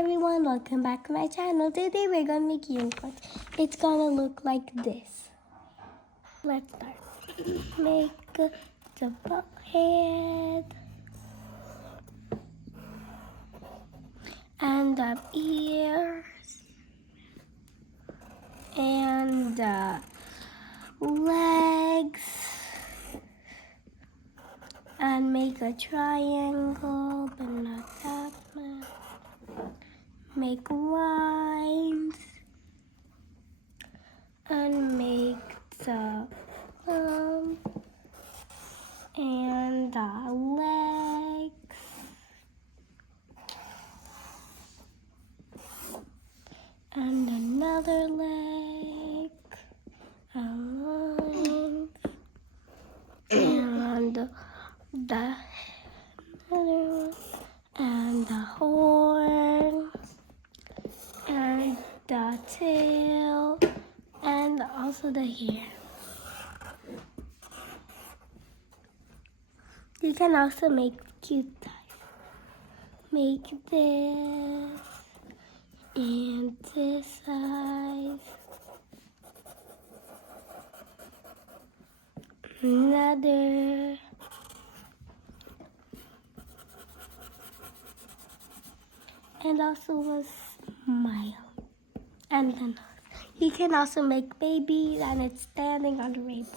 Everyone, welcome back to my channel. Today we're gonna make unicorns. It's gonna look like this. Let's start. Make the head and the ears and the legs and make a triangle, but not that much. Make lines and make the and the legs and another leg and lines and the another one and the horn and the tail and also the hair. You can also make cute eyes. Make this and this size. Another. And also a smile. And the nose. You can also make babies and it's standing on the rainbow.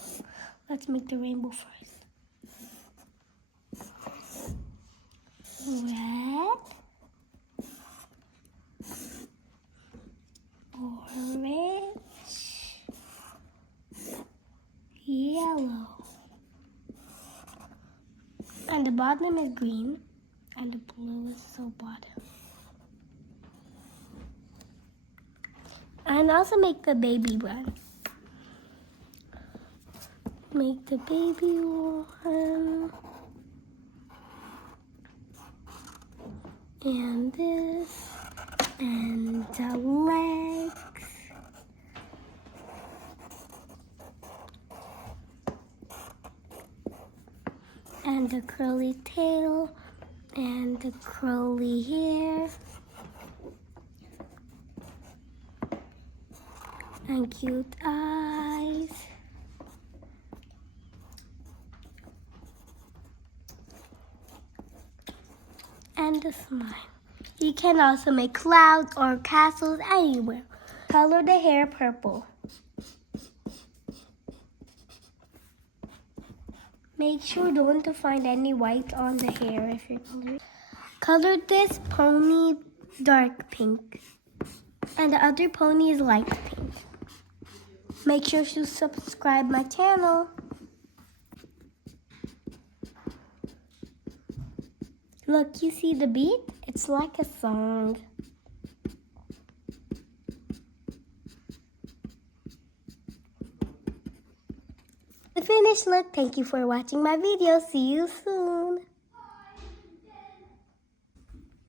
Let's make the rainbow first. Red, orange, yellow, and the bottom is green, and the blue is so bottom. And also make the baby one. Make the baby one. And this, and the legs, and the curly tail, and the curly hair, and cute eyes, and a smile. You can also make clouds or castles anywhere. Color the hair purple. Make sure don't to find any white on the hair if you're coloring. Color this pony dark pink. And the other pony is light pink. Make sure to subscribe my channel. Look, you see the beat? It's like a song. The finished look. Thank you for watching my video. See you soon.